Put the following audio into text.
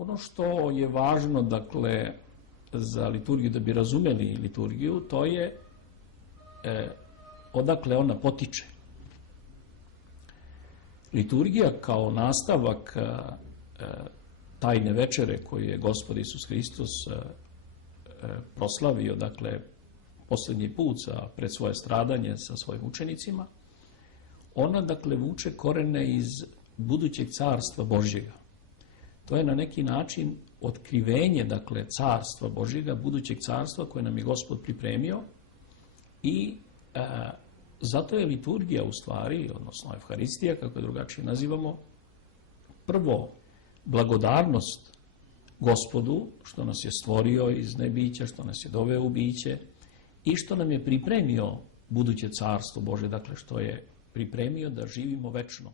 Ono što je važno, dakle, za liturgiju, da bi razumeli liturgiju, to je odakle ona potiče. Liturgija kao nastavak tajne večere koju je Gospod Isus Hristos proslavio, dakle, posljednji put pred svoje stradanje sa svojim učenicima, ona, dakle, vuče korene iz budućeg carstva Božjega. To je na neki način otkrivenje, dakle, carstva Božjega, budućeg carstva koje nam je Gospod pripremio i zato je liturgija u stvari, odnosno Evharistija, kako je drugačije nazivamo, prvo blagodarnost Gospodu, što nas je stvorio iz nebića, što nas je doveo u biće i što nam je pripremio buduće carstvo Božje, dakle, što je pripremio da živimo večno.